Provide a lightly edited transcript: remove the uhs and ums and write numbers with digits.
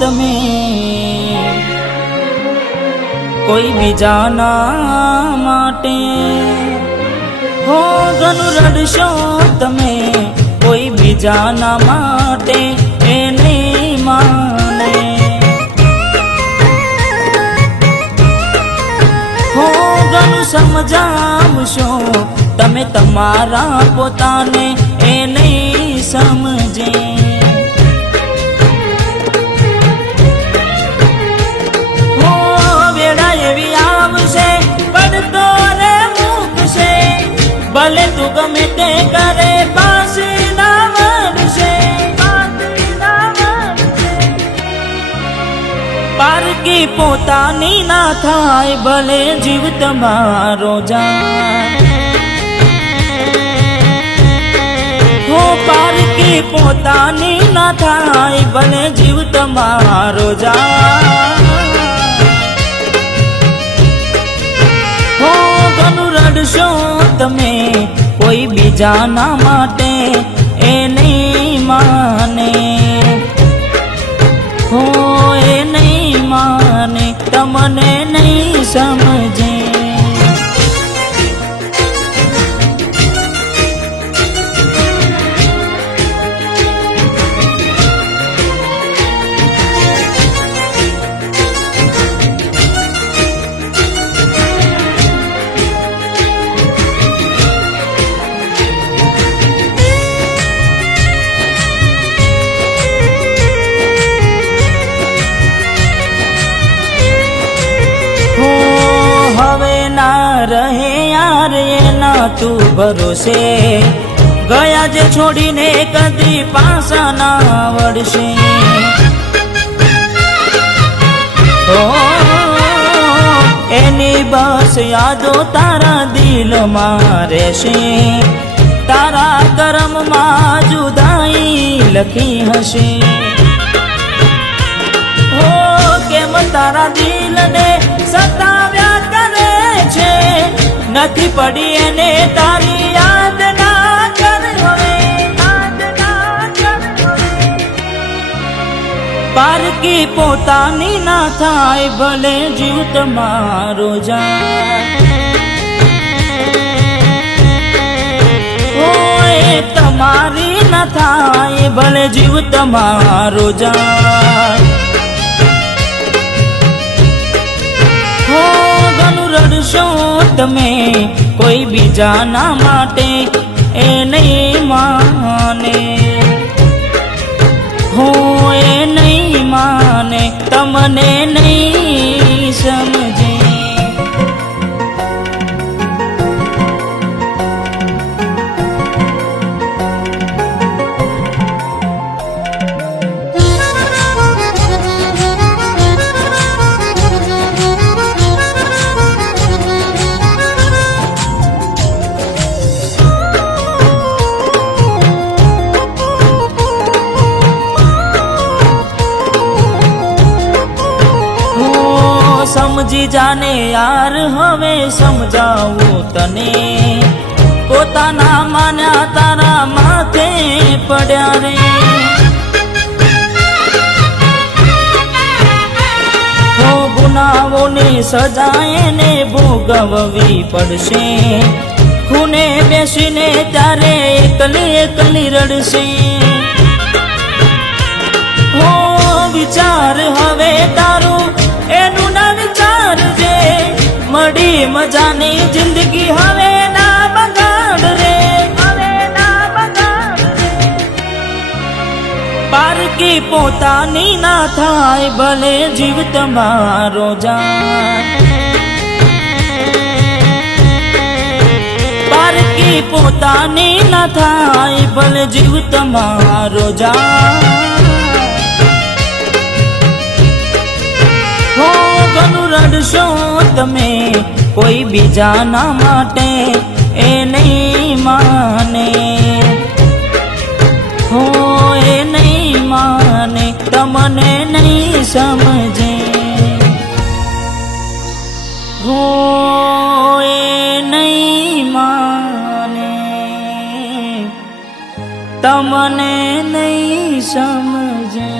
તમે કોઈ બીજાના માટે, હો ઘણું રડશો તમે કોઈ બીજાના માટે એ નહીં માને, હો ઘણું સમજાવશો તમે તમારા પોતાને એ નહીં સમજે, હો વેળા એવી આવશે પડતો રે મૂકશે, ભલે તું ગમે તે કરે પાછી ના વળશે, પારકી પોતાની ના થાય ભલે જીવ તમારો જાય, હો પારકી પોતાની ના થાય ભલે જીવ તમારો જાય, હો ઘણું રડશો તમે કોઈ બીજાના માટે એ નહીં માને, હો એ નહીં માને તમને નહીં સમજે, રહે યાર એના તું ભરોસે, ગયા જે છોડીને કદી પાછા ના વળશે, ઓ એની બસ યાદો તારા દિલમાં રહેશે, તારા કર્મમાં જુદાઈ લખી હશે, ઓ કેમ તારા દિલને સતાવ્યા છે, નથી પડી એને તારી યાદ ના કર હવે, પારકી પોતાની ના થાય ભલે જીવ તમારો જાય, ઓય તમારી ના થાય ભલે જીવ તમારો જાય, હો ઘણું રડશો તમે કોઈ બીજાના માટે એ નહીં માને, હો એ નહીં માને તમને નહીં સમજે, સમજી જાને યાર હવે સમજાવું તને, પોતાના માન્યા તારા માથે પડ્યા રે, હો ગુનાઓની સજા એને ભોગવવી પડશે, ખૂને બેસીને ત્યારે એકલી એકલી રડશે, હો વિચાર હવે તારું એનું ના વિચારજે, મળી મજાની જિંદગી હવે ના બગાડ રે, હવે ના બગાડ રે, પારકી પોતાની ના થાય ભલે જીવ તમારો જાય, પારકી પોતાની ના થાય ભલે જીવ તમારો જાય, હો ઘણું રડશો તમે કોઈ બીજાના માટે એ નહીં માને, હો એ નહીં માને તમને નહીં સમજે, હો એ નહીં માને તમને નહીં સમજે।